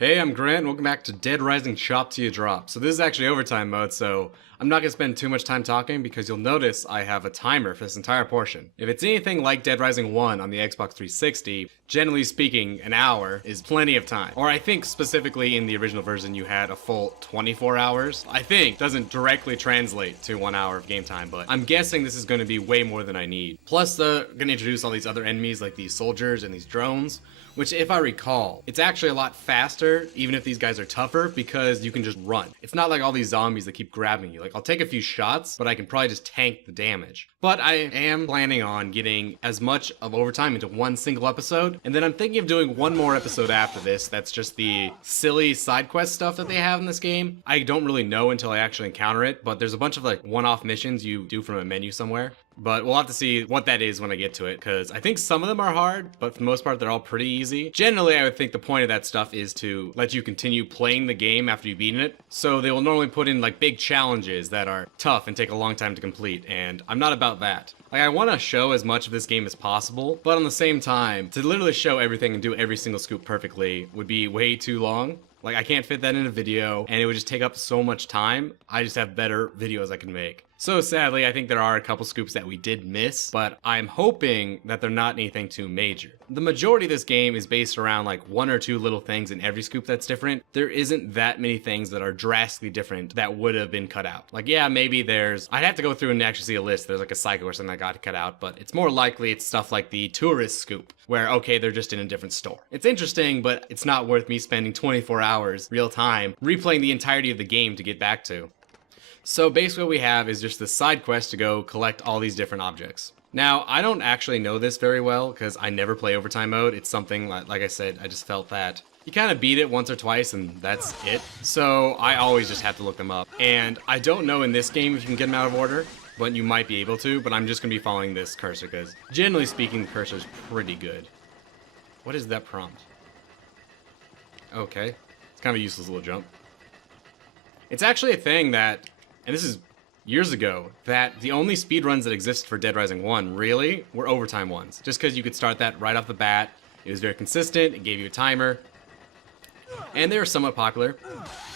Hey, I'm Grant, and welcome back to Dead Rising Chop to You Drop. So this is actually overtime mode, so I'm not going to spend too much time talking because you'll notice I have a timer for this entire portion. If it's anything like Dead Rising 1 on the Xbox 360, generally speaking, an hour is plenty of time. Or I think specifically in the original version you had a full 24 hours. I think doesn't directly translate to 1 hour of game time, but I'm guessing this is going to be way more than I need. Plus, they're going to introduce all these other enemies like these soldiers and these drones, which if I recall, it's actually a lot faster, even if these guys are tougher, because you can just run. It's not like all these zombies that keep grabbing you. Like, I'll take a few shots, but I can probably just tank the damage. But I am planning on getting as much of overtime into one single episode, and then I'm thinking of doing one more episode after this that's just the silly side quest stuff that they have in this game. I don't really know until I actually encounter it, but there's a bunch of like one-off missions you do from a menu somewhere. But we'll have to see what that is when I get to it, because I think some of them are hard, but for the most part they're all pretty easy. Generally, I would think the point of that stuff is to let you continue playing the game after you've beaten it, so they will normally put in like big challenges that are tough and take a long time to complete, and I'm not about that. Like, I want to show as much of this game as possible, but on the same time, to literally show everything and do every single scoop perfectly would be way too long. Like, I can't fit that in a video, and it would just take up so much time. I just have better videos I can make. So sadly, I think there are a couple scoops that we did miss, but I'm hoping that they're not anything too major. The majority of this game is based around like one or two little things in every scoop that's different. There isn't that many things that are drastically different that would have been cut out. Like, yeah, maybe I'd have to go through and actually see a list. There's like a psycho or something that got cut out, but it's more likely it's stuff like the tourist scoop, where, okay, they're just in a different store. It's interesting, but it's not worth me spending 24 hours real time replaying the entirety of the game to get back to. So basically what we have is just the side quest to go collect all these different objects. Now, I don't actually know this very well because I never play overtime mode. It's something, like I said, I just felt that you kind of beat it once or twice and that's it. So I always just have to look them up. And I don't know in this game if you can get them out of order, but you might be able to, but I'm just going to be following this cursor because generally speaking, the cursor is pretty good. What is that prompt? Okay. It's kind of a useless little jump. It's actually a thing that, and this is years ago, that the only speedruns that exist for Dead Rising 1, really, were overtime ones. Just because you could start that right off the bat. It was very consistent, it gave you a timer, and they were somewhat popular.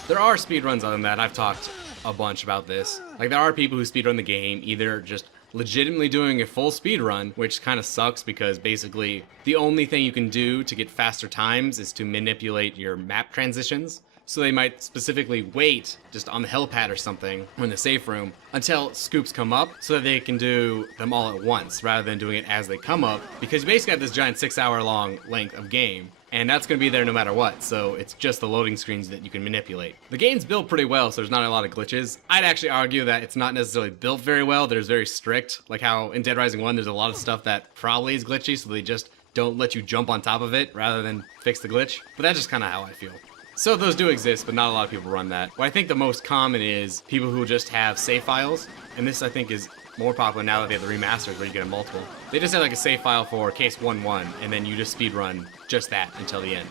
There are speedruns other than that. I've talked a bunch about this. Like, there are people who speedrun the game, either just legitimately doing a full speedrun, which kind of sucks because basically the only thing you can do to get faster times is to manipulate your map transitions. So they might specifically wait just on the helipad or something or in the safe room until scoops come up so that they can do them all at once rather than doing it as they come up, because you basically have this giant 6-hour long length of game and that's going to be there no matter what, so it's just the loading screens that you can manipulate. The game's built pretty well, so there's not a lot of glitches. I'd actually argue that it's not necessarily built very well. There's very strict, like how in Dead Rising 1 there's a lot of stuff that probably is glitchy, so they just don't let you jump on top of it rather than fix the glitch. But that's just kind of how I feel. So those do exist, but not a lot of people run that. What I think the most common is people who just have save files, and this I think is more popular now that they have the remasters where you get a multiple. They just have like a save file for case 1-1, and then you just speedrun just that until the end.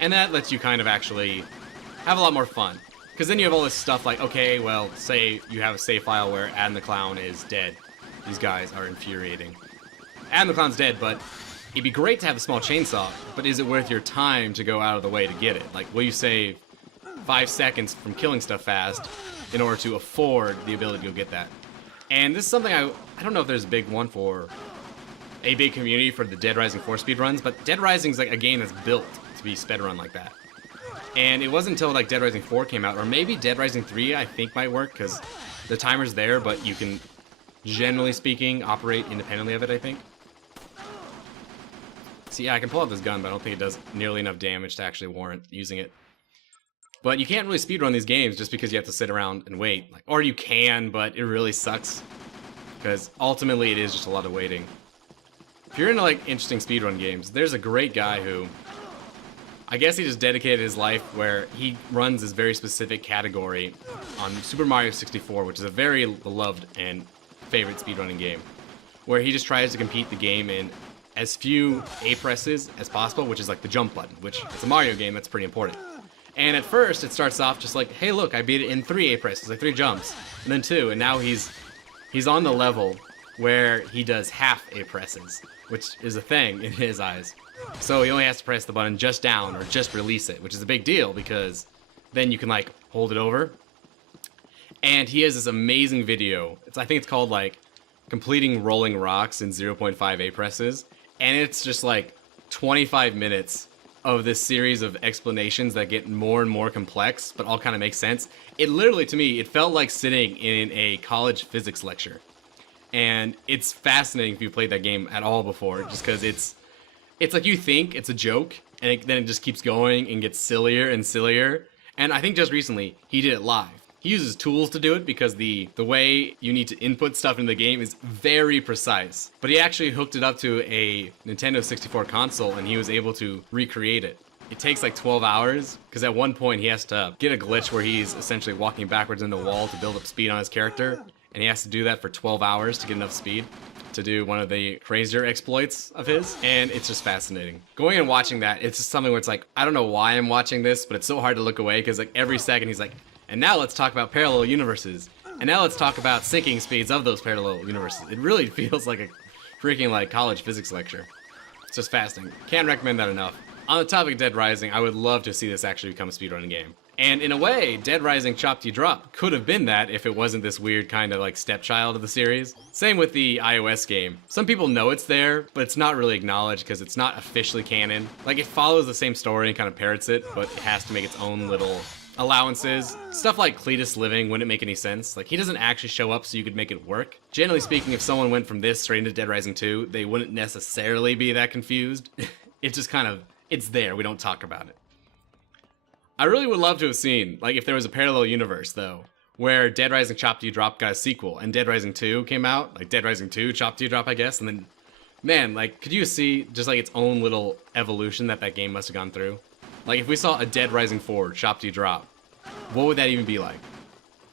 And that lets you kind of actually have a lot more fun. Because then you have all this stuff like, okay, well, say you have a save file where Adam the Clown is dead. These guys are infuriating. Adam the Clown's dead, but it'd be great to have a small chainsaw, but is it worth your time to go out of the way to get it? Like, will you save 5 seconds from killing stuff fast in order to afford the ability to go get that? And this is something I don't know if there's a big one for a big community for the Dead Rising 4 speedruns, but Dead Rising's like a game that's built to be speedrun like that. And it wasn't until like Dead Rising 4 came out, or maybe Dead Rising 3 I think might work, because the timer's there, but you can, generally speaking, operate independently of it, I think. See, yeah, I can pull out this gun, but I don't think it does nearly enough damage to actually warrant using it. But you can't really speedrun these games just because you have to sit around and wait. Like, or you can, but it really sucks. Because ultimately it is just a lot of waiting. If you're into like interesting speedrun games, there's a great guy who, I guess he just dedicated his life where he runs this very specific category on Super Mario 64, which is a very beloved and favorite speedrunning game, where he just tries to compete the game in as few A presses as possible, which is like the jump button, which it's a Mario game, that's pretty important. And at first it starts off just like, hey look, I beat it in 3 A presses, like 3 jumps, and then 2, and now he's on the level where he does half A presses, which is a thing in his eyes. So he only has to press the button just down or just release it, which is a big deal because then you can like hold it over. And he has this amazing video. I think it's called like completing rolling rocks in 0.5 A presses. And it's just like 25 minutes of this series of explanations that get more and more complex, but all kind of make sense. It literally, to me, it felt like sitting in a college physics lecture. And it's fascinating if you played that game at all before, just because it's like you think it's a joke, and then it just keeps going and gets sillier and sillier. And I think just recently, he did it live. He uses tools to do it because the way you need to input stuff into the game is very precise. But he actually hooked it up to a Nintendo 64 console and he was able to recreate it. It takes like 12 hours because at one point he has to get a glitch where he's essentially walking backwards in the wall to build up speed on his character. And he has to do that for 12 hours to get enough speed to do one of the crazier exploits of his, and it's just fascinating. Going and watching that, it's just something where it's like, I don't know why I'm watching this, but it's so hard to look away because like every second he's like, and now let's talk about parallel universes. And now let's talk about syncing speeds of those parallel universes. It really feels like a freaking like college physics lecture. It's just fascinating. Can't recommend that enough. On the topic of Dead Rising, I would love to see this actually become a speedrunning game. And in a way, Dead Rising Chop Till You Drop could have been that if it wasn't this weird kind of like stepchild of the series. Same with the iOS game. Some people know it's there, but it's not really acknowledged because it's not officially canon. Like it follows the same story and kind of parrots it, but it has to make its own little allowances. Stuff like Cletus living wouldn't make any sense. Like he doesn't actually show up so you could make it work. Generally speaking, if someone went from this straight into Dead Rising 2, they wouldn't necessarily be that confused. It's just kind of, it's there, we don't talk about it. I really would love to have seen, like if there was a parallel universe though, where Dead Rising Chop Till You Drop got a sequel and Dead Rising 2 came out, like Dead Rising 2 Chop Till You Drop I guess, and then, man, like could you see just like its own little evolution that game must have gone through? Like if we saw a Dead Rising 4 Chop Till You Drop, what would that even be like?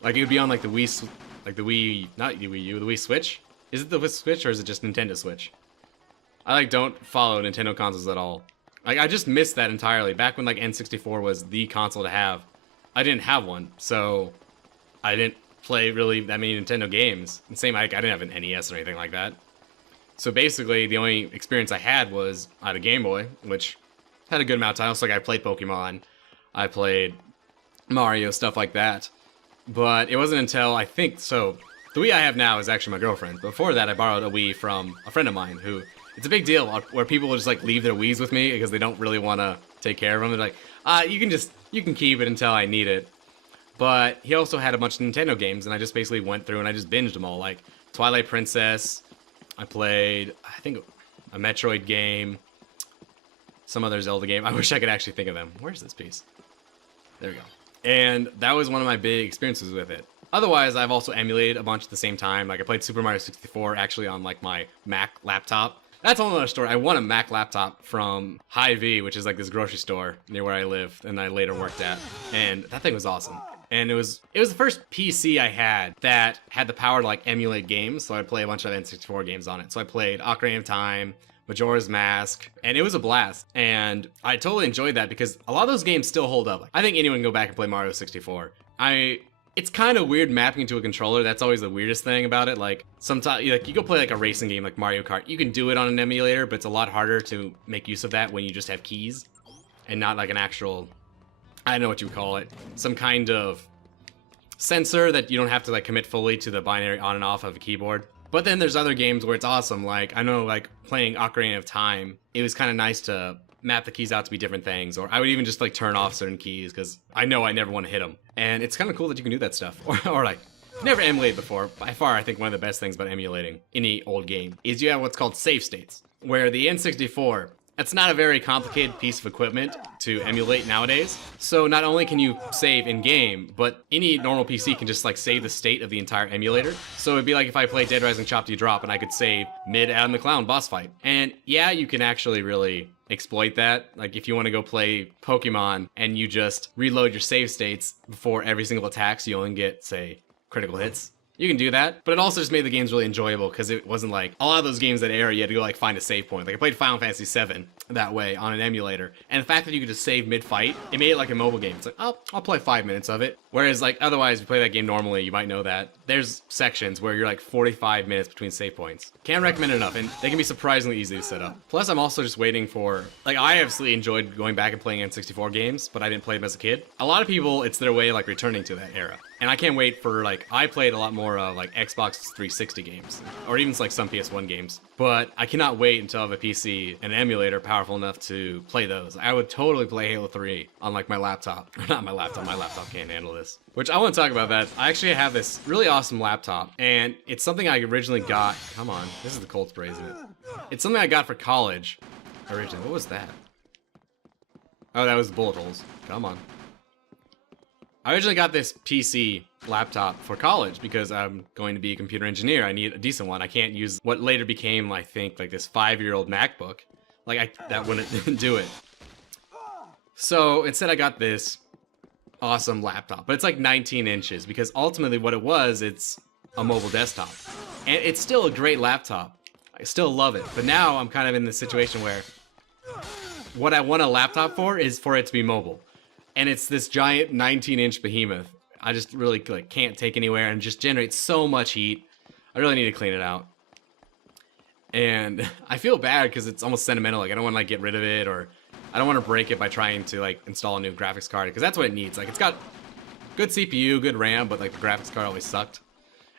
Like it would be on like the Wii, like the Wii, not the Wii U, the Wii Switch? Is it the Wii Switch or is it just Nintendo Switch? I like don't follow Nintendo consoles at all. Like I just missed that entirely. Back when like N64 was the console to have, I didn't have one, so I didn't play really that many Nintendo games. And same, like I didn't have an NES or anything like that. So basically, the only experience I had was I had a Game Boy, which had a good amount of titles. Like I played Pokemon, I played Mario, stuff like that. But it wasn't until I think so. The Wii I have now is actually my girlfriend. Before that, I borrowed a Wii from a friend of mine who. It's a big deal where people will just like leave their Wiis with me because they don't really want to take care of them. They're like, you can keep it until I need it. But he also had a bunch of Nintendo games, and I just basically went through and I just binged them all. Like Twilight Princess, I played, I think, a Metroid game, some other Zelda game. I wish I could actually think of them. Where's this piece? There we go. And that was one of my big experiences with it. Otherwise, I've also emulated a bunch at the same time. Like I played Super Mario 64 actually on like my Mac laptop. That's a whole other story. I won a Mac laptop from Hy-Vee, which is like this grocery store near where I lived and I later worked at. And that thing was awesome. And it was the first PC I had that had the power to like emulate games. So I'd play a bunch of N64 games on it. So I played Ocarina of Time, Majora's Mask, and it was a blast. And I totally enjoyed that because a lot of those games still hold up. I think anyone can go back and play Mario 64. It's kind of weird mapping to a controller. That's always the weirdest thing about it. Like sometimes, like you go play like a racing game like Mario Kart, you can do it on an emulator, but it's a lot harder to make use of that when you just have keys and not like an actual, I don't know what you would call it, some kind of sensor that you don't have to like commit fully to the binary on and off of a keyboard. But then there's other games where it's awesome. Like I know like playing Ocarina of Time, it was kind of nice to map the keys out to be different things, or I would even just like turn off certain keys because I know I never want to hit them. And it's kind of cool that you can do that stuff. Or like, I've never emulated before. By far, I think one of the best things about emulating any old game is you have what's called save states, where the N64, it's not a very complicated piece of equipment to emulate nowadays. So not only can you save in game, but any normal PC can just like save the state of the entire emulator. So it'd be like if I played Dead Rising Chop Till You Drop and I could save mid Adam the Clown boss fight. And yeah, you can actually really exploit that. Like if you want to go play Pokemon and you just reload your save states before every single attack so you only get, say, critical hits. You can do that, but it also just made the games really enjoyable because it wasn't like a lot of those games that era you had to go like find a save point. Like I played Final Fantasy VII that way on an emulator, and the fact that you could just save mid-fight, it made it like a mobile game. It's like, oh, I'll play 5 minutes of it. Whereas like otherwise, if you play that game normally, you might know that there's sections where you're like 45 minutes between save points. Can't recommend it enough, and they can be surprisingly easy to set up. Plus, I'm also just waiting for, like, I obviously enjoyed going back and playing N64 games, but I didn't play them as a kid. A lot of people, it's their way of like returning to that era. And I can't wait for, like, I played a lot more like Xbox 360 games, or even like some PS1 games, but I cannot wait until I have a PC and an emulator powerful enough to play those. I would totally play Halo 3 on like my laptop. Not my laptop can't handle this. Which I want to talk about that. I actually have this really awesome laptop, and it's something I originally got. Come on, this is the cold spray, isn't it? It's something I got for college originally. What was that? Oh, that was the bullet holes. Come on. I originally got this PC laptop for college because I'm going to be a computer engineer. I need a decent one. I can't use what later became, I think, like this 5-year-old MacBook. Like, that wouldn't do it. So instead I got this awesome laptop, but it's like 19 inches because ultimately what it was, it's a mobile desktop. And it's still a great laptop. I still love it. But now I'm kind of in this situation where what I want a laptop for is for it to be mobile. And it's this giant 19-inch behemoth. I just really like can't take anywhere and just generates so much heat. I really need to clean it out. And I feel bad because it's almost sentimental. Like I don't want to like get rid of it, or I don't want to break it by trying to like install a new graphics card, because that's what it needs. Like it's got good CPU, good RAM, but like the graphics card always sucked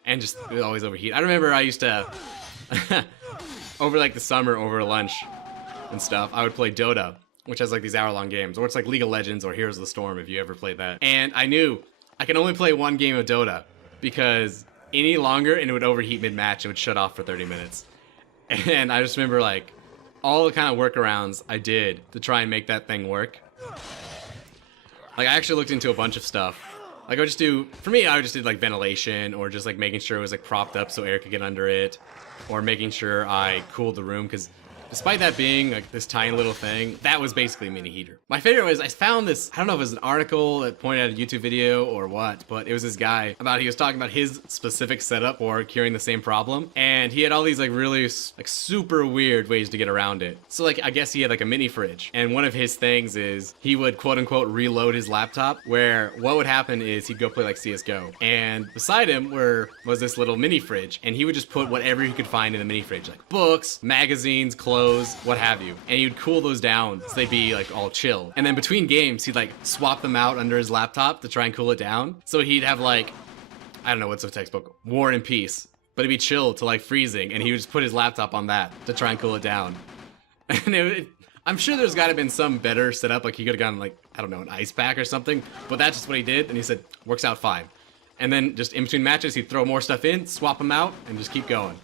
and just it would always overheat. I remember I used to over like the summer over lunch and stuff, I would play Dota, which has like these hour-long games, or it's like League of Legends or Heroes of the Storm if you ever played that. And I knew I can only play one game of Dota because any longer and it would overheat mid-match and would shut off for 30 minutes. And I just remember like all the kind of workarounds I did to try and make that thing work. Like I actually looked into a bunch of stuff. Like I would just do, for me, I would just do like ventilation, or just like making sure it was like propped up so air could get under it, or making sure I cooled the room, because despite that being like this tiny little thing, that was basically a mini heater. My favorite was I found this, I don't know if it was an article that pointed at a YouTube video or what, but it was this guy he was talking about his specific setup for curing the same problem. And he had all these like really like super weird ways to get around it. So like, I guess he had like a mini fridge. And one of his things is he would quote unquote reload his laptop, where what would happen is he'd go play like CSGO. And beside him was this little mini fridge. And he would just put whatever he could find in the mini fridge, like books, magazines, clothes, what have you, and you'd cool those down so they'd be like all chill. And then between games he'd like swap them out under his laptop to try and cool it down, so he'd have like, I don't know what's a textbook, War and Peace, but it'd be chill to like freezing, and he would just put his laptop on that to try and cool it down. And I'm sure there's gotta been some better setup, like he could have gotten like, I don't know, an ice pack or something, but that's just what he did, and he said works out fine. And then just in between matches he'd throw more stuff in, swap them out, and just keep going.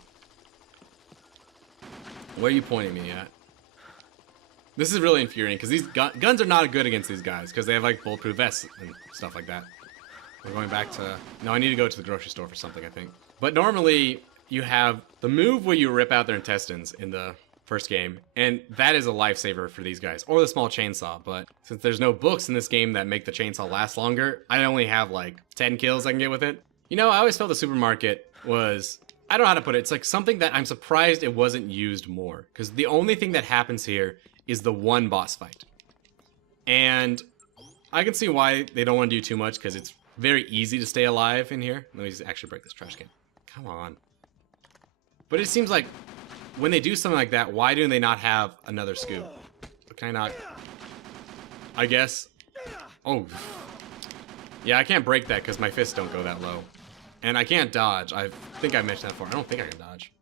Where are you pointing me at? This is really infuriating because these guns are not good against these guys because they have like bulletproof vests and stuff like that. We're going back to... No, I need to go to the grocery store for something, I think. But normally you have the move where you rip out their intestines in the first game, and that is a lifesaver for these guys, or the small chainsaw. But since there's no books in this game that make the chainsaw last longer, I only have like 10 kills I can get with it. You know, I always felt the supermarket was... I don't know how to put it. It's like something that I'm surprised it wasn't used more, because the only thing that happens here is the one boss fight. And I can see why they don't want to do too much, because it's very easy to stay alive in here. Let me just actually break this trash can. Come on. But it seems like when they do something like that, why do they not have another scoop? Can I not? I guess. Oh. Yeah, I can't break that because my fists don't go that low. And I can't dodge. I think I mentioned that before. I don't think I can dodge.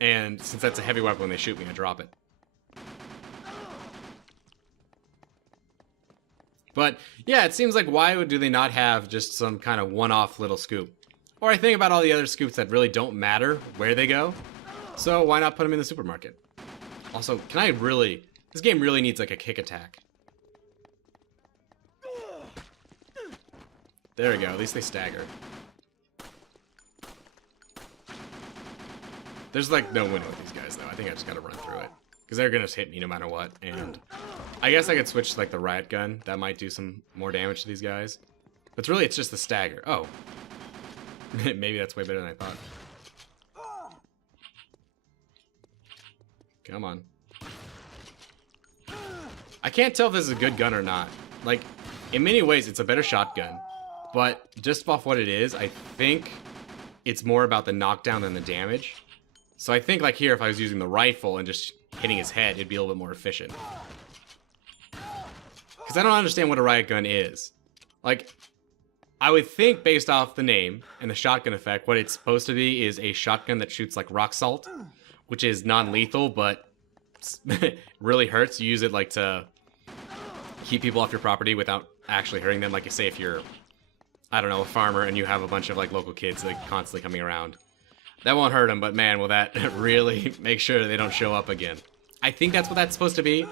And since that's a heavy weapon, when they shoot me, I drop it. But yeah, it seems like why do they not have just some kind of one-off little scoop? Or I think about all the other scoops that really don't matter where they go. So why not put them in the supermarket? Also, can I really... This game really needs like a kick attack. There we go. At least they stagger. There's like no winning with these guys though. I think I just gotta run through it, because they're gonna just hit me no matter what. And I guess I could switch to like the riot gun. That might do some more damage to these guys. But really, it's just the stagger. Oh. Maybe that's way better than I thought. Come on. I can't tell if this is a good gun or not. Like, in many ways, it's a better shotgun. But just off what it is, I think it's more about the knockdown than the damage. So I think, like here, if I was using the rifle and just hitting his head, it'd be a little bit more efficient. Because I don't understand what a riot gun is. Like, I would think based off the name and the shotgun effect, what it's supposed to be is a shotgun that shoots like rock salt, which is non-lethal, but really hurts. You use it like to keep people off your property without actually hurting them. Like, you say if you're, I don't know, a farmer and you have a bunch of like local kids like constantly coming around. That won't hurt them, but man, will that really make sure they don't show up again. I think that's what that's supposed to be.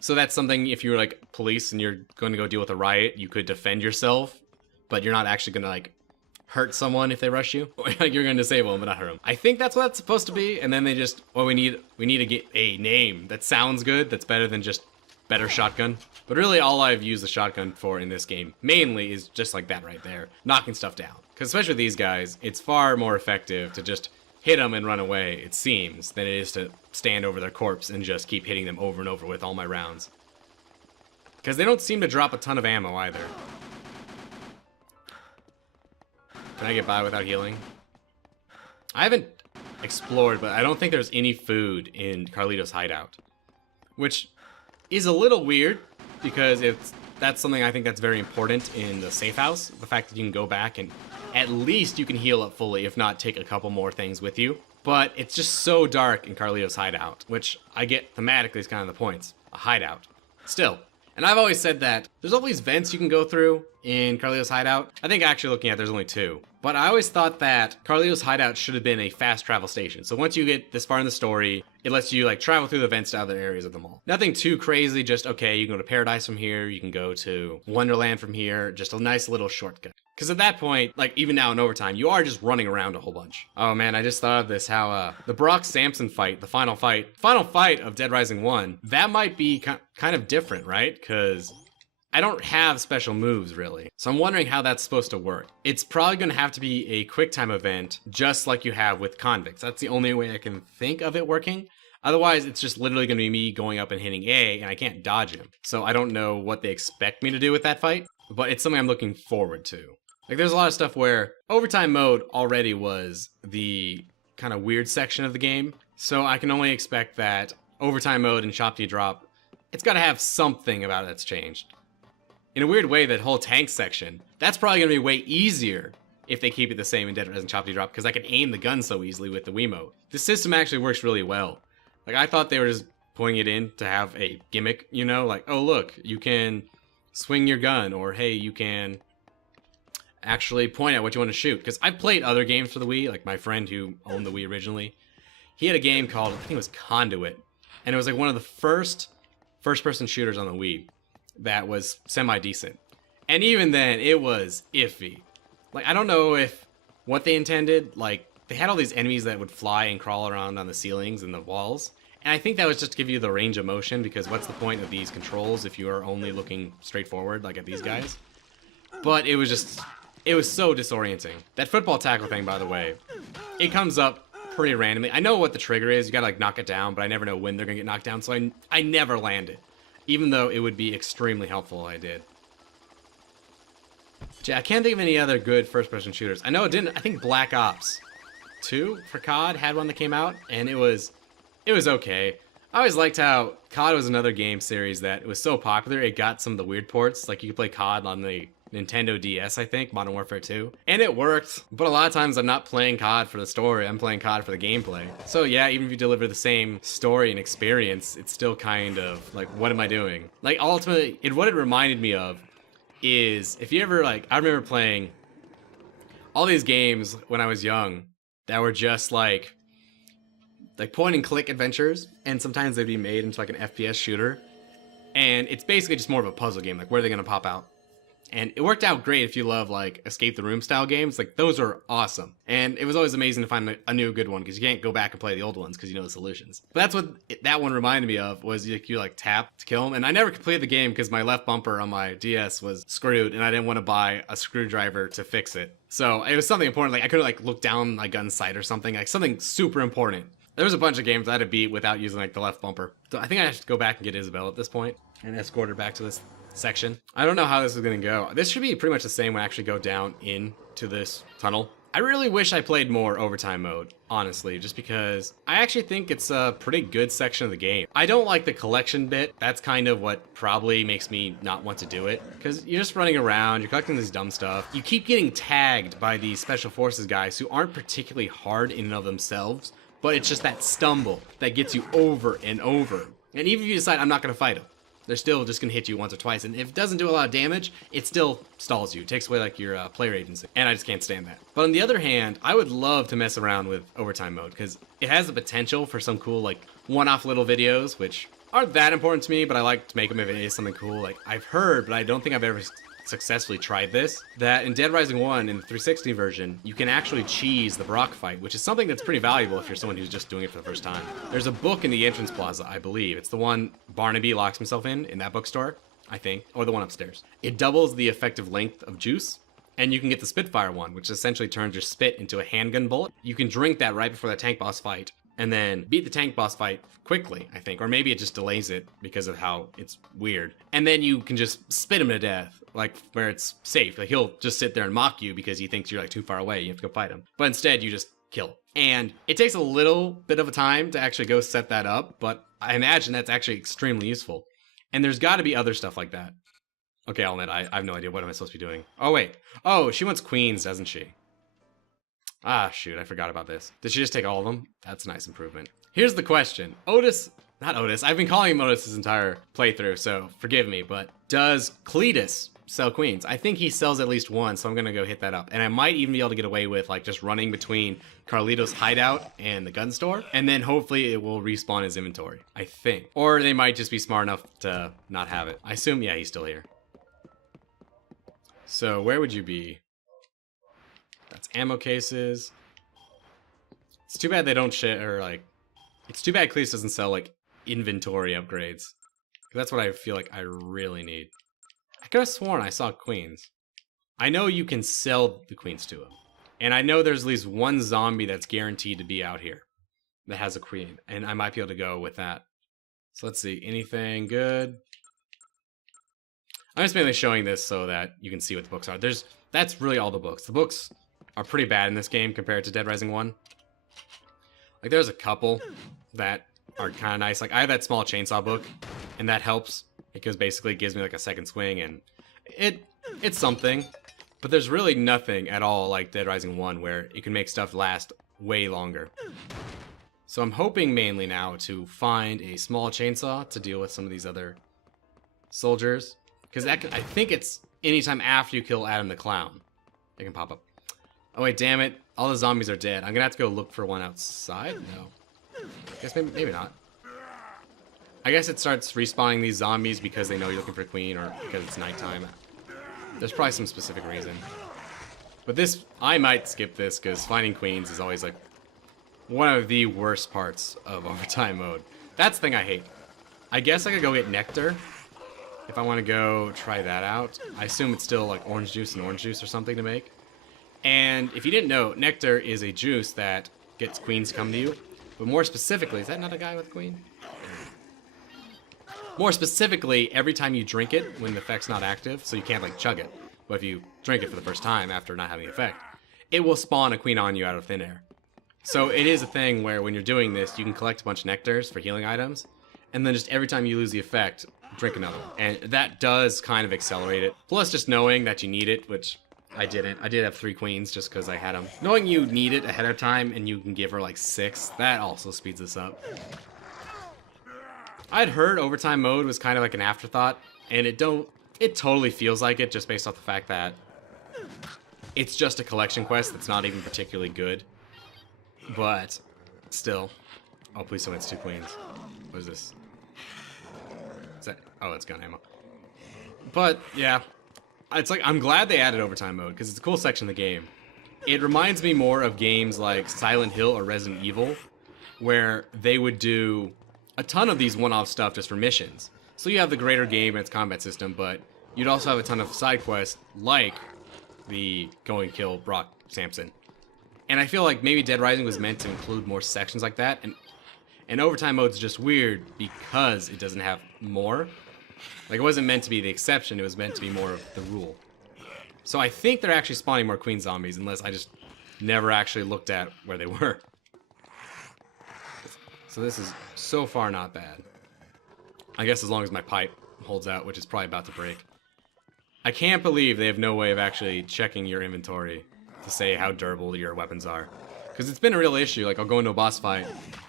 So that's something, if you're like police and you're going to go deal with a riot, you could defend yourself, but you're not actually going to like hurt someone if they rush you. Like, you're going to disable them but not hurt them. I think that's what it's supposed to be. And then they just, well, we need to get a name that sounds good, that's better than just better shotgun. But really all I've used the shotgun for in this game mainly is just like that right there, knocking stuff down. Because especially with these guys, it's far more effective to just hit them and run away, it seems, than it is to stand over their corpse and just keep hitting them over and over with all my rounds. Because they don't seem to drop a ton of ammo either. Can I get by without healing? I haven't explored, but I don't think there's any food in Carlito's hideout. Which is a little weird, because that's something I think that's very important in the safe house. The fact that you can go back and at least you can heal up fully, if not take a couple more things with you. But it's just so dark in Carlito's hideout, which I get thematically is kind of the points. A hideout. Still. And I've always said that there's always vents you can go through in Carlito's hideout. I think actually looking at it, there's only 2. But I always thought that Carlito's hideout should have been a fast travel station. So once you get this far in the story, it lets you like travel through the vents to other areas of the mall. Nothing too crazy, just okay, you can go to Paradise from here, you can go to Wonderland from here, just a nice little shortcut. Because at that point, like even now in overtime, you are just running around a whole bunch. Oh man, I just thought of this, how the Brock Samson fight, the final fight of Dead Rising 1, that might be kind of different, right? Because I don't have special moves really. So I'm wondering how that's supposed to work. It's probably going to have to be a quick time event, just like you have with convicts. That's the only way I can think of it working. Otherwise, it's just literally going to be me going up and hitting A, and I can't dodge him. So I don't know what they expect me to do with that fight, but it's something I'm looking forward to. Like, there's a lot of stuff where overtime mode already was the kind of weird section of the game. So I can only expect that overtime mode and Chop to Drop, it's got to have something about it that's changed. In a weird way, that whole tank section, that's probably going to be way easier if they keep it the same in Dead Rising Chop to Drop, because I can aim the gun so easily with the Wiimote. The system actually works really well. Like, I thought they were just putting it in to have a gimmick, you know? Like, oh look, you can swing your gun, or hey, you can actually point at what you want to shoot. Because I've played other games for the Wii, like my friend who owned the Wii originally, he had a game called, I think it was Conduit, and it was like one of the first-person shooters on the Wii that was semi-decent. And even then, it was iffy. Like, I don't know if what they intended, like, they had all these enemies that would fly and crawl around on the ceilings and the walls, and I think that was just to give you the range of motion, because what's the point of these controls if you are only looking straight forward, like at these guys? But it was just, it was so disorienting. That football tackle thing, by the way, it comes up pretty randomly. I know what the trigger is, you gotta like knock it down, but I never know when they're gonna get knocked down, so I never land it. Even though it would be extremely helpful if I did. Gee, I can't think of any other good first-person shooters. I know it didn't, I think Black Ops 2 for COD had one that came out, and it was okay. I always liked how COD was another game series that was so popular, it got some of the weird ports. Like, you could play COD on the Nintendo DS, I think, Modern Warfare 2. And it worked, but a lot of times I'm not playing COD for the story, I'm playing COD for the gameplay. So yeah, even if you deliver the same story and experience, it's still kind of like, what am I doing? Like, ultimately, what it reminded me of is, if you ever, like, I remember playing all these games when I was young that were just like point and click adventures, and sometimes they'd be made into like an FPS shooter, and it's basically just more of a puzzle game, like where are they gonna pop out? And it worked out great if you love like escape the room style games. Like those are awesome. And it was always amazing to find a new good one because you can't go back and play the old ones because you know the solutions. But that's what that one reminded me of was you like tap to kill them. And I never completed the game because my left bumper on my DS was screwed and I didn't want to buy a screwdriver to fix it. So it was something important. Like I couldn't like look down my gun sight or something, like something super important. There was a bunch of games I had to beat without using like the left bumper. So I think I have to go back and get Isabel at this point and escort her back to this section. I don't know how this is gonna go. This should be pretty much the same when I actually go down into this tunnel. I really wish I played more overtime mode, honestly, just because I actually think it's a pretty good section of the game. I don't like the collection bit. That's kind of what probably makes me not want to do it, because you're just running around, you're collecting this dumb stuff. You keep getting tagged by these special forces guys who aren't particularly hard in and of themselves, but it's just that stumble that gets you over and over. And even if you decide I'm not gonna fight them, they're still just gonna hit you once or twice, and if it doesn't do a lot of damage, it still stalls you. It takes away like your player agency, and I just can't stand that. But on the other hand, I would love to mess around with overtime mode because it has the potential for some cool like one-off little videos, which aren't that important to me, but I like to make them if it is something cool. Like I've heard, but I don't think I've ever successfully tried this, that in Dead Rising 1 in the 360 version, you can actually cheese the Brock fight, which is something that's pretty valuable if you're someone who's just doing it for the first time. There's a book in the entrance plaza, I believe. It's the one Barnaby locks himself in that bookstore, I think, or the one upstairs. It doubles the effective length of juice, and you can get the Spitfire one, which essentially turns your spit into a handgun bullet. You can drink that right before the tank boss fight, and then beat the tank boss fight quickly, I think. Or maybe it just delays it because of how it's weird. And then you can just spit him to death, like where it's safe. Like he'll just sit there and mock you because he thinks you're like too far away. You have to go fight him. But instead you just kill. And it takes a little bit of a time to actually go set that up, but I imagine that's actually extremely useful. And there's gotta be other stuff like that. Okay, I'll admit, I have no idea what am I supposed to be doing. Oh wait. Oh, she wants queens, doesn't she? Ah, shoot, I forgot about this. Did she just take all of them? That's a nice improvement. Here's the question. Not Otis, I've been calling him Otis his entire playthrough, so forgive me, but does Cletus sell queens? I think he sells at least one, so I'm gonna go hit that up. And I might even be able to get away with like just running between Carlito's hideout and the gun store, and then hopefully it will respawn his inventory, I think. Or they might just be smart enough to not have it. I assume, yeah, he's still here. So where would you be? That's ammo cases. It's too bad they don't share, like... It's too bad Cletus doesn't sell, like, inventory upgrades. That's what I feel like I really need. I could have sworn I saw queens. I know you can sell the queens to him. And I know there's at least one zombie that's guaranteed to be out here that has a queen. And I might be able to go with that. So let's see. Anything good? I'm just mainly showing this so that you can see what the books are. That's really all the books. The books are pretty bad in this game compared to Dead Rising 1. Like, there's a couple that are kind of nice. Like, I have that small chainsaw book, and that helps because basically it gives me, like, a second swing, and it's something. But there's really nothing at all like Dead Rising 1 where you can make stuff last way longer. So I'm hoping mainly now to find a small chainsaw to deal with some of these other soldiers. Because I think it's anytime after you kill Adam the Clown, it can pop up. Oh wait, damn it. All the zombies are dead. I'm gonna have to go look for one outside? No. I guess maybe not. I guess it starts respawning these zombies because they know you're looking for Queen or because it's nighttime. There's probably some specific reason. But this, I might skip this because finding Queens is always like one of the worst parts of overtime mode. That's the thing I hate. I guess I could go get Nectar if I want to go try that out. I assume it's still like orange juice and orange juice or something to make. And if you didn't know, Nectar is a juice that gets queens to come to you. But more specifically, is that not a guy with a queen? More specifically, every time you drink it, when the effect's not active, so you can't like chug it. But if you drink it for the first time after not having the effect, it will spawn a queen on you out of thin air. So it is a thing where when you're doing this, you can collect a bunch of nectars for healing items, and then just every time you lose the effect, drink another one. And that does kind of accelerate it. Plus just knowing that you need it, which I didn't. I did have 3 queens just because I had them. Knowing you need it ahead of time and you can give her like 6, that also speeds this up. I'd heard overtime mode was kind of like an afterthought, and it totally feels like it just based off the fact that it's just a collection quest that's not even particularly good. But still. Oh, please tell me it's 2 queens. What is this? Is that? Oh, it's gun ammo. But yeah, It's like, I'm glad they added overtime mode, because it's a cool section of the game. It reminds me more of games like Silent Hill or Resident Evil, where they would do a ton of these one-off stuff just for missions. So you have the greater game and its combat system, but you'd also have a ton of side quests, like the go and kill Brock Sampson. And I feel like maybe Dead Rising was meant to include more sections like that, and overtime mode's just weird because it doesn't have more. Like, it wasn't meant to be the exception, it was meant to be more of the rule. So I think they're actually spawning more queen zombies, unless I just never actually looked at where they were. So this is so far not bad. I guess as long as my pipe holds out, which is probably about to break. I can't believe they have no way of actually checking your inventory to say how durable your weapons are. Because it's been a real issue. Like, I'll go into a boss fight,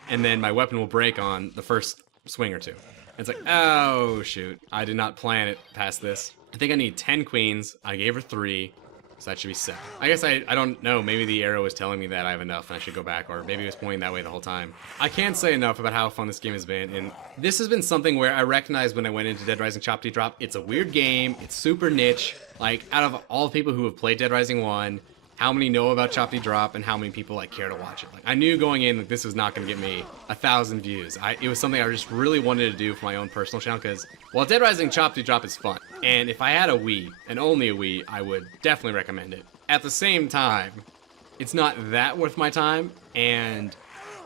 and then my weapon will break on the first swing or two. It's like, oh shoot, I did not plan it past this. I think I need 10 queens. I gave her 3, so that should be 7. I guess I don't know, maybe the arrow was telling me that I have enough and I should go back, or maybe it was pointing that way the whole time. I can't say enough about how fun this game has been, and this has been something where I recognized when I went into Dead Rising Chop Tee Drop, it's a weird game, it's super niche. Like, out of all the people who have played Dead Rising 1, how many know about Chop Tee Drop and how many people like care to watch it. Like, I knew going in that this was not going to get me 1,000 views. It was something I just really wanted to do for my own personal channel, because while Dead Rising Chop Tee Drop is fun, and if I had a Wii, and only a Wii, I would definitely recommend it. At the same time, it's not that worth my time, and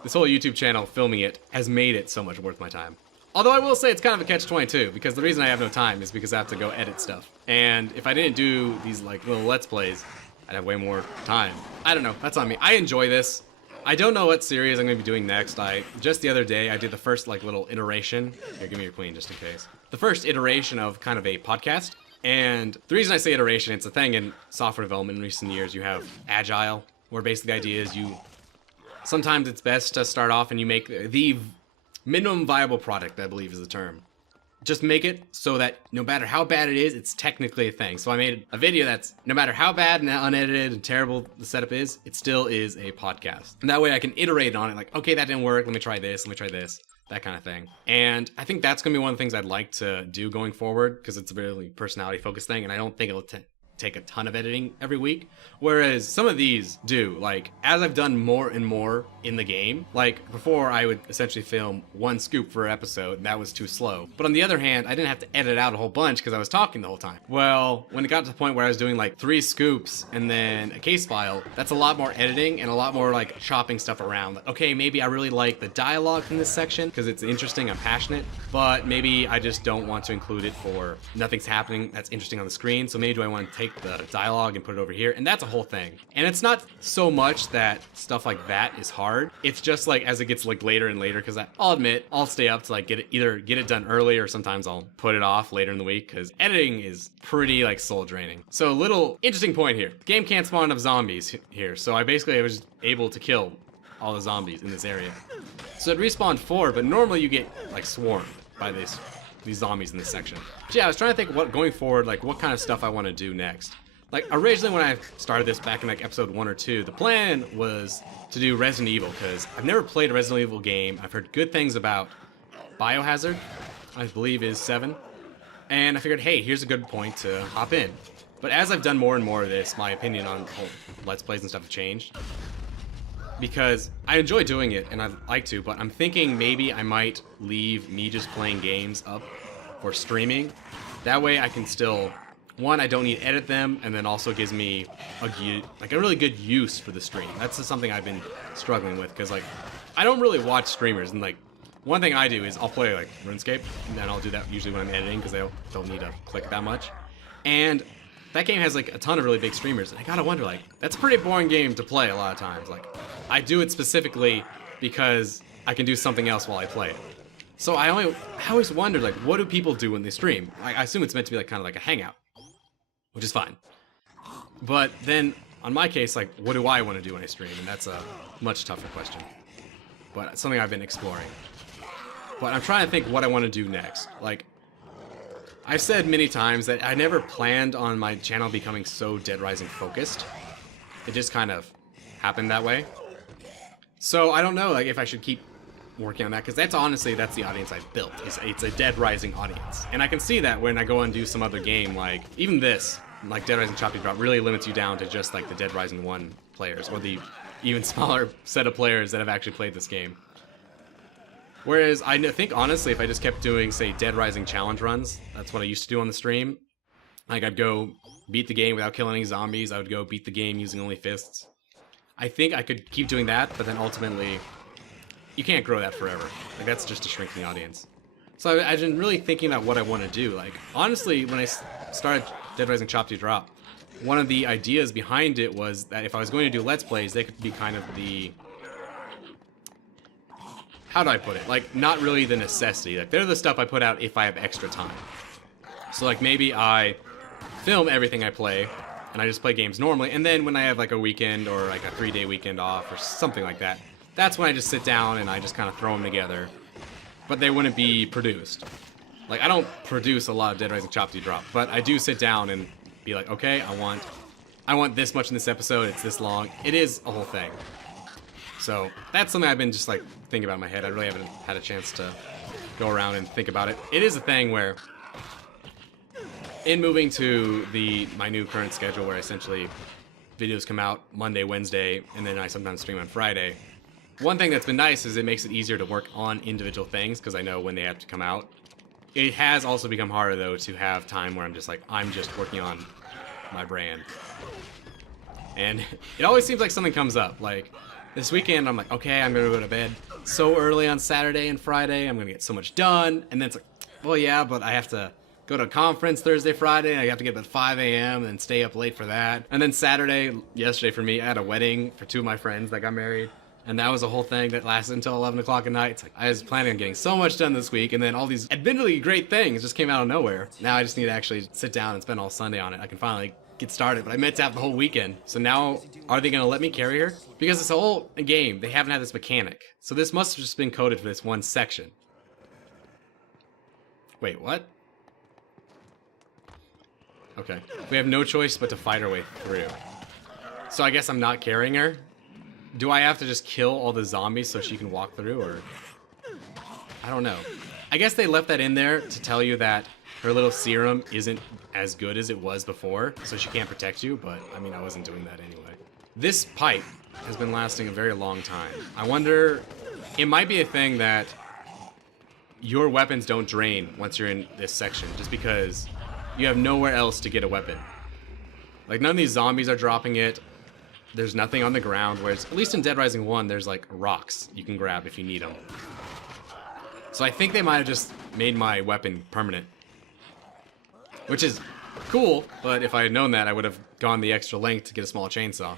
this whole YouTube channel filming it has made it so much worth my time. Although I will say it's kind of a catch-22, because the reason I have no time is because I have to go edit stuff. And if I didn't do these like little Let's Plays, I'd have way more time. I don't know, that's on me. I enjoy this. I don't know what series I'm gonna be doing next. Just the other day, I did the first like little iteration. Here, give me your queen just in case. The first iteration of kind of a podcast. And the reason I say iteration, it's a thing in software development in recent years. You have agile, where basically the idea is sometimes it's best to start off and you make the minimum viable product, I believe is the term. Just make it so that no matter how bad it is, it's technically a thing. So I made a video that's, no matter how bad and unedited and terrible the setup is, it still is a podcast. And that way I can iterate on it, like, okay, that didn't work, let me try this, that kind of thing. And I think that's gonna be one of the things I'd like to do going forward, because it's a really personality focused thing, and I don't think it'll take a ton of editing every week. Whereas some of these do, like, as I've done more and more in the game, like before I would essentially film 1 scoop per episode, and that was too slow. But on the other hand, I didn't have to edit out a whole bunch because I was talking the whole time. Well, when it got to the point where I was doing like 3 scoops and then a case file, that's a lot more editing and a lot more like chopping stuff around. Like, okay, maybe I really like the dialogue in this section because it's interesting, I'm passionate, but maybe I just don't want to include it for nothing's happening that's interesting on the screen. So maybe do I want to take the dialogue and put it over here? And that's a whole thing. And it's not so much that stuff like that is hard. It's just like as it gets like later and later, because I'll admit I'll stay up to like either get it done early, or sometimes I'll put it off later in the week because editing is pretty like soul draining. So little interesting point here. The game can't spawn enough zombies here, so I was able to kill all the zombies in this area. So it respawned 4, but normally you get like swarmed by these zombies in this section. So yeah, I was trying to think what going forward, like what kind of stuff I want to do next. Like, originally when I started this back in like episode 1 or 2, the plan was to do Resident Evil, because I've never played a Resident Evil game. I've heard good things about Biohazard, I believe is 7, and I figured, hey, here's a good point to hop in. But as I've done more and more of this, my opinion on whole Let's Plays and stuff have changed. Because I enjoy doing it, and I'd like to, but I'm thinking maybe I might leave me just playing games up for streaming. That way I can still... One, I don't need to edit them, and then also gives me a really good use for the stream. That's just something I've been struggling with, because like I don't really watch streamers, and like one thing I do is I'll play like RuneScape, and then I'll do that usually when I'm editing, because I don't need to click that much. And that game has like a ton of really big streamers, and I gotta wonder, like, that's a pretty boring game to play a lot of times. Like, I do it specifically because I can do something else while I play it. So I always wondered, like, what do people do when they stream? I assume it's meant to be like kind of like a hangout, which is fine. But then, on my case, like, what do I want to do when I stream? And that's a much tougher question. But it's something I've been exploring. But I'm trying to think what I want to do next. Like, I've said many times that I never planned on my channel becoming so Dead Rising focused. It just kind of happened that way. So I don't know, like, if I should keep working on that, because that's the audience I've built. It's a Dead Rising audience. And I can see that when I go and do some other game, like, even this like Dead Rising Choppy Drop really limits you down to just like the Dead Rising 1 players, or the even smaller set of players that have actually played this game. Whereas I think honestly, if I just kept doing, say, Dead Rising challenge runs, that's what I used to do on the stream. Like I'd go beat the game without killing any zombies. I would go beat the game using only fists. I think I could keep doing that, but then ultimately, you can't grow that forever. Like that's just a shrinking audience. So I've been really thinking about what I want to do. Like honestly, when I started Dead Rising Choppy Drop, one of the ideas behind it was that if I was going to do Let's Plays, they could be kind of the... How do I put it? Like, not really the necessity. Like, they're the stuff I put out if I have extra time. So, like, maybe I film everything I play, and I just play games normally, and then when I have, like, a weekend or, like, a 3-day weekend off or something like that, that's when I just sit down and I just kind of throw them together. But they wouldn't be produced. Like, I don't produce a lot of Dead Rising Choppy Drop, but I do sit down and be like, okay, I want this much in this episode, it's this long. It is a whole thing. So that's something I've been just like thinking about in my head. I really haven't had a chance to go around and think about it. It is a thing where in moving to my new current schedule where essentially videos come out Monday, Wednesday, and then I sometimes stream on Friday. One thing that's been nice is it makes it easier to work on individual things because I know when they have to come out. It has also become harder though to have time where I'm just working on my brand. And it always seems like something comes up. Like this weekend, I'm like, okay, I'm gonna go to bed so early on Saturday and Friday. I'm gonna get so much done. And then it's like, well, yeah, but I have to go to a conference Thursday, Friday. And I have to get up at 5 a.m. and stay up late for that. And then Saturday, yesterday for me, I had a wedding for 2 of my friends that got married. And that was a whole thing that lasted until 11 o'clock at night. It's like, I was planning on getting so much done this week, and then all these admittedly great things just came out of nowhere. Now I just need to actually sit down and spend all Sunday on it. I can finally get started, but I meant to have the whole weekend. So now, are they gonna let me carry her? Because this whole game, they haven't had this mechanic. So this must have just been coded for this one section. Wait, what? Okay. We have no choice but to fight our way through. So I guess I'm not carrying her? Do I have to just kill all the zombies so she can walk through, or... I don't know. I guess they left that in there to tell you that her little serum isn't as good as it was before, so she can't protect you, but, I mean, I wasn't doing that anyway. This pipe has been lasting a very long time. I wonder... It might be a thing that your weapons don't drain once you're in this section, just because you have nowhere else to get a weapon. Like, none of these zombies are dropping it. There's nothing on the ground, whereas at least in Dead Rising 1, there's like rocks you can grab if you need them. So I think they might have just made my weapon permanent. Which is cool, but if I had known that, I would have gone the extra length to get a small chainsaw.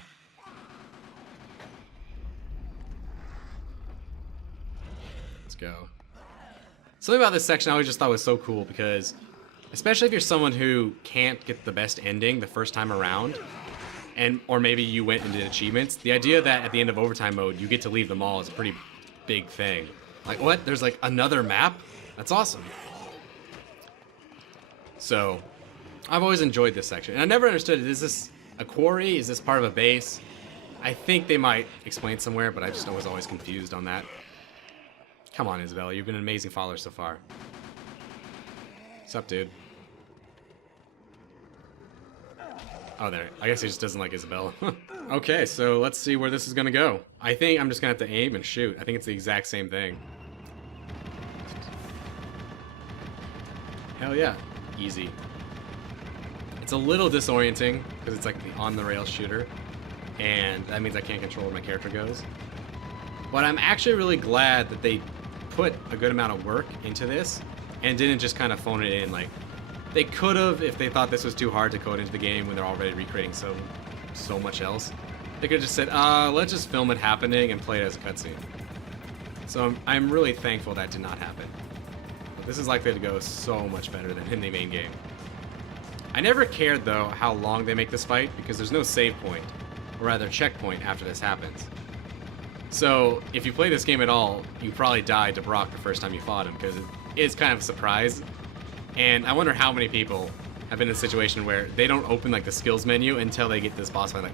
Let's go. Something about this section I always just thought was so cool because, especially if you're someone who can't get the best ending the first time around, or maybe you went and did achievements, the idea that at the end of overtime mode you get to leave them all is a pretty big thing. Like, what? There's like another map? That's awesome. So, I've always enjoyed this section. And I never understood, is this a quarry? Is this part of a base? I think they might explain somewhere, but I just was always confused on that. Come on, Isabella, you've been an amazing follower so far. What's up, dude? Oh, there. I guess he just doesn't like Isabella. Okay, so let's see where this is gonna go. I think I'm just gonna have to aim and shoot. I think it's the exact same thing. Hell yeah. Easy. It's a little disorienting, because it's like the on-the-rails shooter. And that means I can't control where my character goes. But I'm actually really glad that they put a good amount of work into this, and didn't just kind of phone it in. Like, they could have, if they thought this was too hard to code into the game when they're already recreating so much else. They could have just said, let's just film it happening and play it as a cutscene. So I'm really thankful that did not happen. But this is likely to go so much better than in the main game. I never cared, though, how long they make this fight, because there's no save point, or rather checkpoint after this happens. So, if you play this game at all, you probably died to Brock the first time you fought him, because it is kind of a surprise. And I wonder how many people have been in a situation where they don't open like the skills menu until they get this boss fight. Like,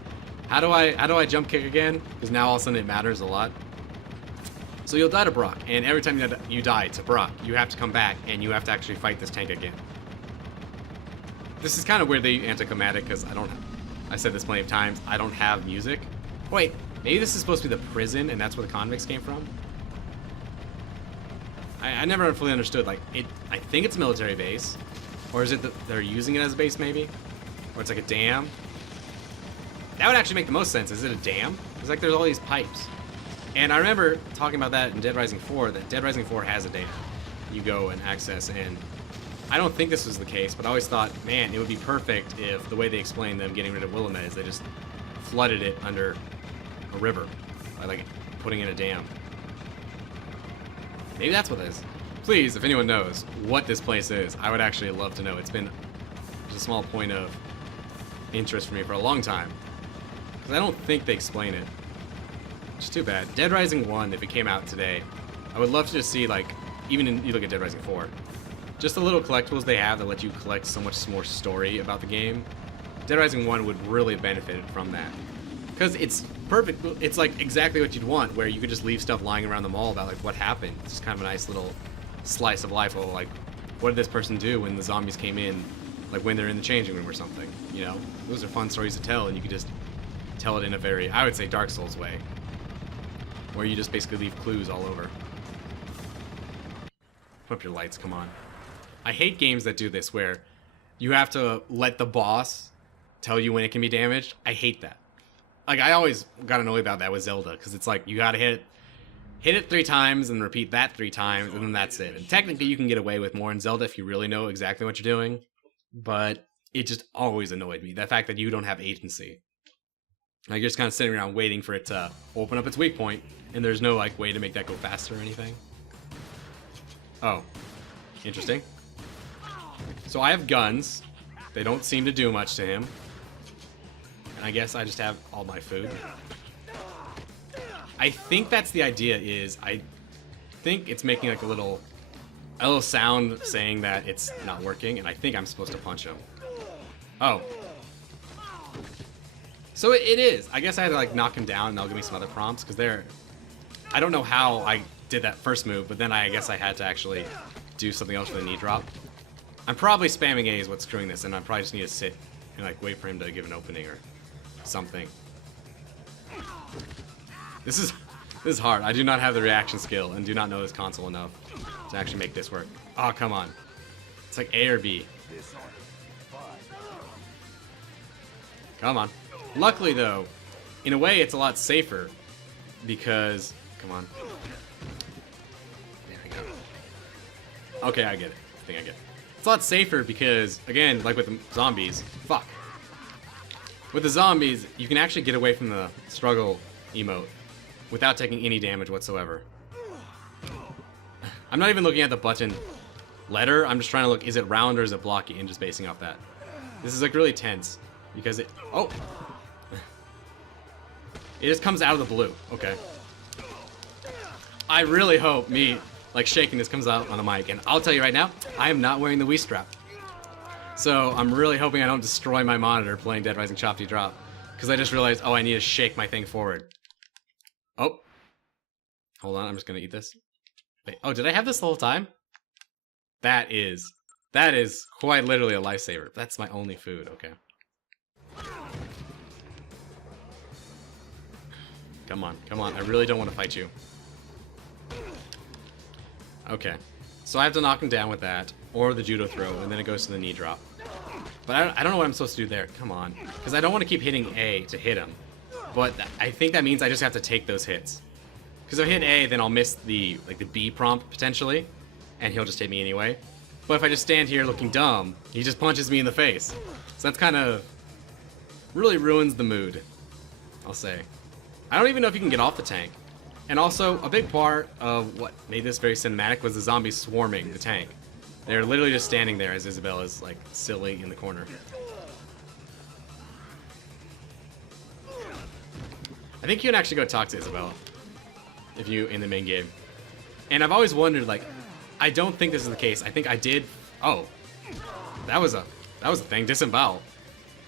how do I jump kick again? Because now all of a sudden it matters a lot. So you'll die to Brock, and every time you die to Brock, you have to come back and you have to actually fight this tank again. This is kind of weirdly anticlimactic because I said this plenty of times, I don't have music. Wait, maybe this is supposed to be the prison and that's where the convicts came from? I never fully understood, like, I think it's a military base. Or is it that they're using it as a base, maybe? Or it's like a dam? That would actually make the most sense. Is it a dam? It's like there's all these pipes. And I remember talking about that in Dead Rising 4, that Dead Rising 4 has a dam. You go and access, and I don't think this was the case, but I always thought, man, it would be perfect if the way they explained them getting rid of Willamette is they just flooded it under a river by, like, putting in a dam. Maybe that's what it is. Please, if anyone knows what this place is, I would actually love to know. It's been just a small point of interest for me for a long time. Because I don't think they explain it. Which is too bad. Dead Rising 1, if it came out today, I would love to just see, like, even in, you look at Dead Rising 4, just the little collectibles they have that let you collect so much more story about the game. Dead Rising 1 would really have benefited from that. Because it's perfect, it's like exactly what you'd want, where you could just leave stuff lying around the mall about like what happened. It's just kind of a nice little slice of life of like, what did this person do when the zombies came in, like when they're in the changing room or something, you know? Those are fun stories to tell, and you could just tell it in a very, I would say, Dark Souls way, where you just basically leave clues all over. Put up your lights, come on. I hate games that do this, where you have to let the boss tell you when it can be damaged. I hate that. Like, I always got annoyed about that with Zelda, because it's like, you gotta hit it 3 times, and repeat that 3 times, and then that's it. And technically, you can get away with more in Zelda if you really know exactly what you're doing, but it just always annoyed me, the fact that you don't have agency. Like, you're just kind of sitting around waiting for it to open up its weak point, and there's no, like, way to make that go faster or anything. Oh. Interesting. So I have guns. They don't seem to do much to him. I guess I just have all my food. I think that's the idea, is I think it's making like a little sound saying that it's not working, and I think I'm supposed to punch him. Oh. So it is. I guess I had to like knock him down and they'll give me some other prompts, because I don't know how I did that first move, but then I guess I had to actually do something else for the knee drop. I'm probably spamming A is what's screwing this, and I probably just need to sit and like wait for him to give an opening or something. This is hard. I do not have the reaction skill and do not know this console enough to actually make this work. Oh, come on. It's like A or B. Come on. Luckily, though, in a way, it's a lot safer because... Come on. There we go. Okay, I get it. I think I get it. It's a lot safer because, again, like with the zombies... Fuck. With the zombies, you can actually get away from the struggle emote without taking any damage whatsoever. I'm not even looking at the button letter. I'm just trying to look, is it round or is it blocky, and just basing off that. This is like really tense because it... Oh! It just comes out of the blue. Okay. I really hope me, like, shaking this comes out on the mic. And I'll tell you right now, I am not wearing the Wii strap. So I'm really hoping I don't destroy my monitor playing Dead Rising Chop Tee Drop. Because I just realized, oh, I need to shake my thing forward. Oh. Hold on, I'm just going to eat this. Wait, oh, did I have this the whole time? That is quite literally a lifesaver. That's my only food, okay. Come on, come on. I really don't want to fight you. Okay. So I have to knock him down with that, or the judo throw, and then it goes to the knee drop. But I don't know what I'm supposed to do there. Come on. Because I don't want to keep hitting A to hit him. But I think that means I just have to take those hits. Because if I hit A, then I'll miss the B prompt, potentially. And he'll just hit me anyway. But if I just stand here looking dumb, he just punches me in the face. So that's kind of... really ruins the mood, I'll say. I don't even know if you can get off the tank. And also, a big part of what made this very cinematic was the zombies swarming the tank. They're literally just standing there as Isabelle is, like, silly in the corner. I think you can actually go talk to Isabelle if you in the main game. And I've always wondered, like, I don't think this is the case. I think I did... Oh. That was a thing. Disembowel.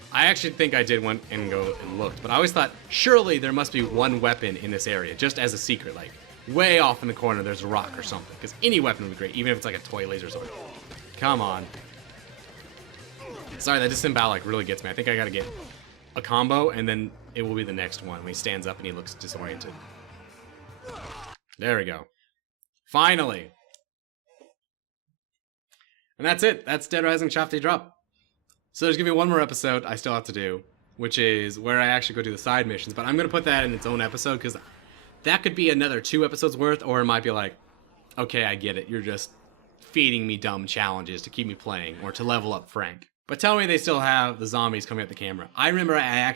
I actually think I did went and go and looked, but I always thought, surely there must be one weapon in this area, just as a secret, like, way off in the corner there's a rock or something, because any weapon would be great, even if it's like a toy laser sword. Come on. Sorry, that disembowel really gets me. I think I gotta get a combo, and then it will be the next one when he stands up and he looks disoriented. There we go. Finally. And that's it. That's Dead Rising Chop Day Drop. So there's gonna be one more episode I still have to do, which is where I actually go do the side missions. But I'm gonna put that in its own episode because that could be another 2 episodes worth, or it might be like, okay, I get it. You're just feeding me dumb challenges to keep me playing or to level up Frank. But tell me they still have the zombies coming at the camera. I remember they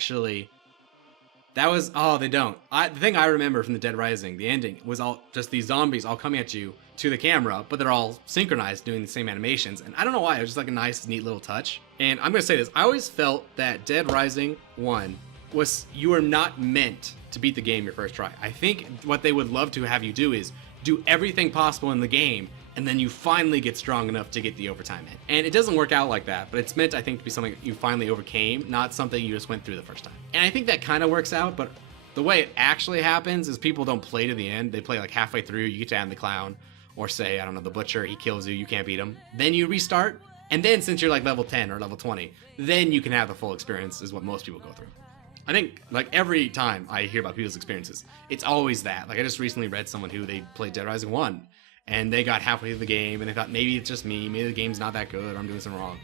don't. The thing I remember from the Dead Rising, the ending, was all just these zombies all coming at you to the camera, but they're all synchronized doing the same animations. And I don't know why, it was just like a nice, neat little touch. And I'm gonna say this, I always felt that Dead Rising 1 was, you were not meant to beat the game your first try. I think what they would love to have you do is do everything possible in the game, and then you finally get strong enough to get the overtime in. And it doesn't work out like that, but it's meant, I think, to be something you finally overcame, not something you just went through the first time. And I think that kind of works out, but the way it actually happens is people don't play to the end. They play like halfway through, you get to Adam the Clown, or say, I don't know, the Butcher, he kills you, you can't beat him. Then you restart, and then since you're like level 10 or level 20, then you can have the full experience, is what most people go through. I think, like, every time I hear about people's experiences, it's always that. Like, I just recently read someone who they played Dead Rising 1, and they got halfway through the game, and they thought, maybe it's just me, maybe the game's not that good, or I'm doing something wrong.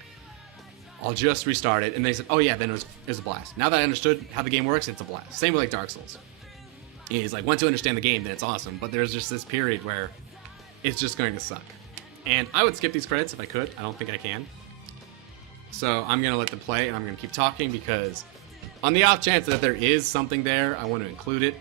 I'll just restart it, and they said, oh yeah, then it was a blast. Now that I understood how the game works, it's a blast. Same with, like, Dark Souls. It's like, once you understand the game, then it's awesome, but there's just this period where it's just going to suck. And I would skip these credits if I could. I don't think I can. So I'm going to let them play, and I'm going to keep talking, because on the off chance that there is something there, I want to include it.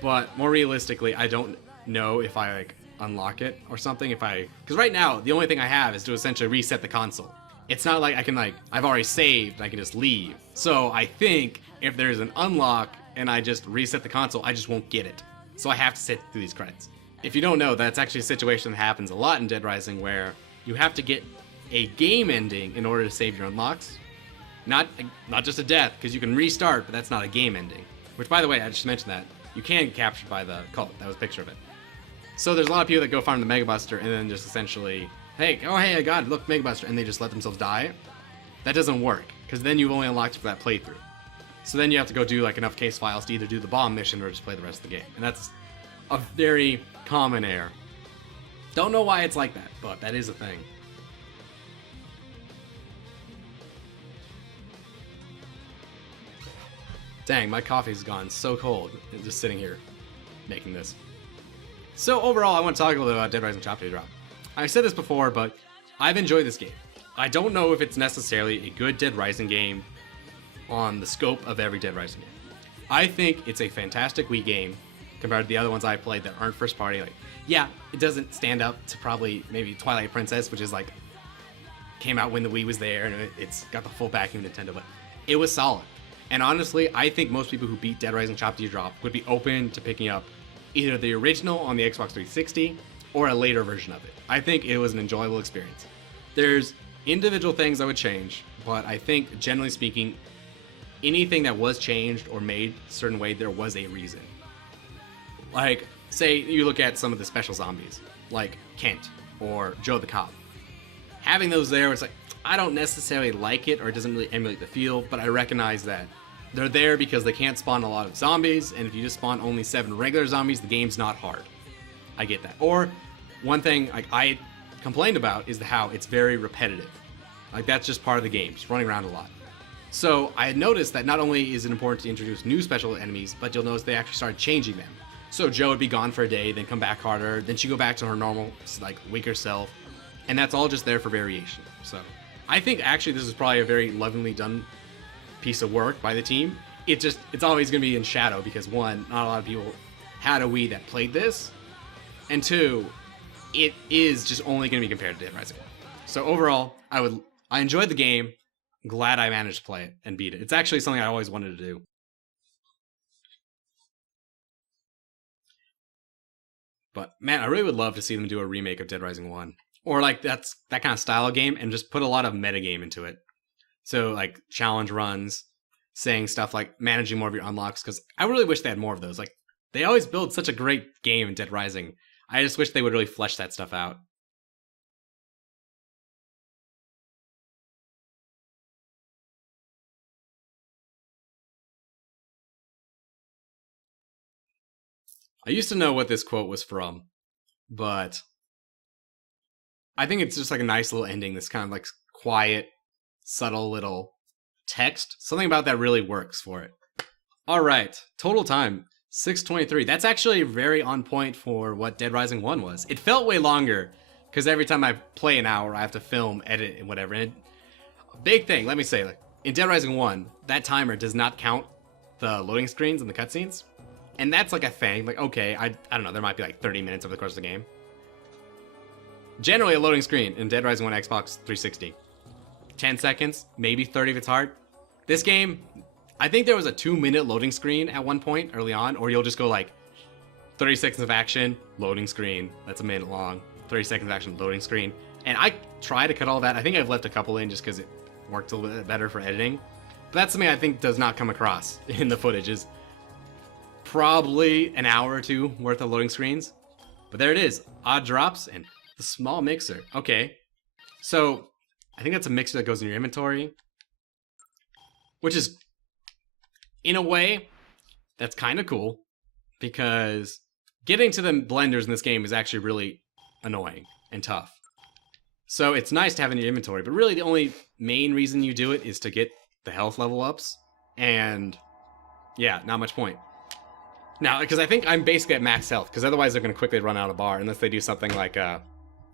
But more realistically, I don't know if I, like, unlock it or something. Because right now, the only thing I have is to essentially reset the console. It's not like I can, like, I've already saved, I can just leave. So I think if there's an unlock and I just reset the console, I just won't get it. So I have to sit through these credits. If you don't know, that's actually a situation that happens a lot in Dead Rising, where you have to get a game ending in order to save your unlocks. Not just a death, because you can restart, but that's not a game ending. Which, by the way, I just mentioned that. You can get captured by the cult. That was a picture of it. So there's a lot of people that go farm the Mega Buster and then just essentially, hey, I got it, look, Mega Buster, and they just let themselves die. That doesn't work, because then you've only unlocked it for that playthrough. So then you have to go do like enough case files to either do the bomb mission or just play the rest of the game. And that's a very common error. Don't know why it's like that, but that is a thing. Dang, my coffee's gone so cold. It's just sitting here making this. So overall, I want to talk a little bit about Dead Rising Chop Day Drop. I've said this before, but I've enjoyed this game. I don't know if it's necessarily a good Dead Rising game on the scope of every Dead Rising game. I think it's a fantastic Wii game compared to the other ones I played that aren't first party. Like, yeah, it doesn't stand up to probably maybe Twilight Princess, which is like, came out when the Wii was there and it's got the full backing of Nintendo, but it was solid. And honestly, I think most people who beat Dead Rising Chop Day Drop would be open to picking up either the original on the Xbox 360 or a later version of it. I think it was an enjoyable experience. There's individual things I would change, but I think generally speaking, anything that was changed or made a certain way, there was a reason. Like, say you look at some of the special zombies, like Kent or Joe the Cop. Having those there, it's like, I don't necessarily like it, or it doesn't really emulate the feel, but I recognize that they're there because they can't spawn a lot of zombies, and if you just spawn only 7 regular zombies, the game's not hard. I get that. Or one thing like I complained about is how it's very repetitive. Like, that's just part of the game, just running around a lot. So I had noticed that not only is it important to introduce new special enemies, but you'll notice they actually started changing them. So Joe would be gone for a day, then come back harder, then she'd go back to her normal, like, weaker self, and that's all just there for variation. So I think actually this is probably a very lovingly done piece of work by the team. It's always going to be in shadow because, one, not a lot of people had a Wii that played this, and two, it is just only going to be compared to Dead Rising 1. So overall, I enjoyed the game. I'm glad I managed to play it and beat it. It's actually something I always wanted to do. But man, I really would love to see them do a remake of Dead Rising 1. Or like that kind of style of game, and just put a lot of metagame into it. So like challenge runs, saying stuff like managing more of your unlocks, because I really wish they had more of those. Like, they always build such a great game in Dead Rising. I just wish they would really flesh that stuff out. I used to know what this quote was from, but I think it's just like a nice little ending. This kind of like quiet, subtle little text. Something about that really works for it. All right, total time 6:23. That's actually very on point for what Dead Rising 1 was. It felt way longer because every time I play an hour, I have to film, edit, and whatever. And a big thing, let me say, like in Dead Rising 1, that timer does not count the loading screens and the cutscenes. And that's like a thing. Like, okay, I don't know, there might be like 30 minutes over the course of the game. Generally, a loading screen in Dead Rising 1 Xbox 360. 10 seconds, maybe 30 if it's hard. This game, I think there was a 2-minute loading screen at one point early on, or you'll just go like 30 seconds of action, loading screen. That's a minute long. 30 seconds of action, loading screen. And I try to cut all that. I think I've left a couple in just because it worked a little bit better for editing. But that's something I think does not come across in the footage, is probably an hour or two worth of loading screens. But there it is, odd drops and the small mixer. Okay, so I think that's a mixer that goes in your inventory, which is, in a way, that's kind of cool, because getting to the blenders in this game is actually really annoying and tough. So it's nice to have in your inventory, but really the only main reason you do it is to get the health level ups, and yeah, not much point. Now, because I think I'm basically at max health, because otherwise they're going to quickly run out of bar, unless they do something like,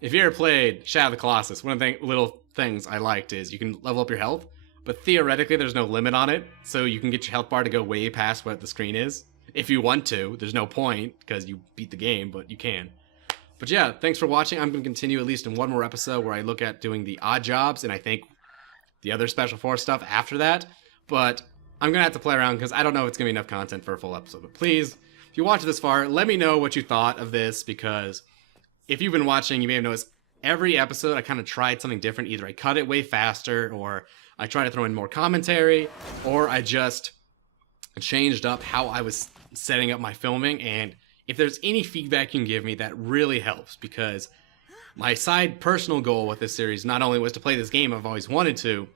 if you ever played Shadow of the Colossus, one of the little things I liked is you can level up your health, but theoretically there's no limit on it, so you can get your health bar to go way past what the screen is. If you want to, there's no point, because you beat the game, but you can. But yeah, thanks for watching. I'm going to continue at least in one more episode where I look at doing the odd jobs, and I think the other Special Force stuff after that, but I'm going to have to play around because I don't know if it's going to be enough content for a full episode. But please, if you watch this far, let me know what you thought of this, because if you've been watching, you may have noticed every episode I kind of tried something different. Either I cut it way faster, or I try to throw in more commentary, or I just changed up how I was setting up my filming. And if there's any feedback you can give me, that really helps, because my side personal goal with this series not only was to play this game I've always wanted to,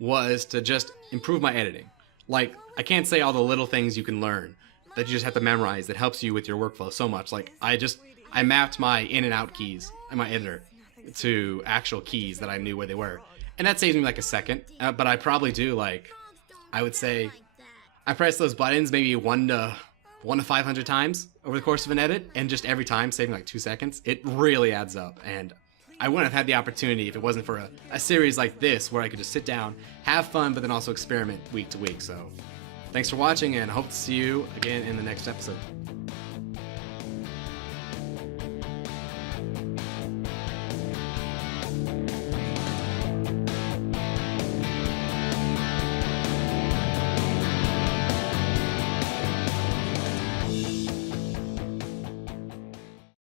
was to just improve my editing. Like, I can't say all the little things you can learn that you just have to memorize that helps you with your workflow so much. Like, I mapped my in and out keys in my editor to actual keys that I knew where they were. And that saves me like a second. But I probably do, like, I would say I press those buttons maybe 1 to 500 times over the course of an edit, and just every time saving like 2 seconds. It really adds up, and I wouldn't have had the opportunity if it wasn't for a series like this where I could just sit down, have fun, but then also experiment week to week. So thanks for watching, and I hope to see you again in the next episode.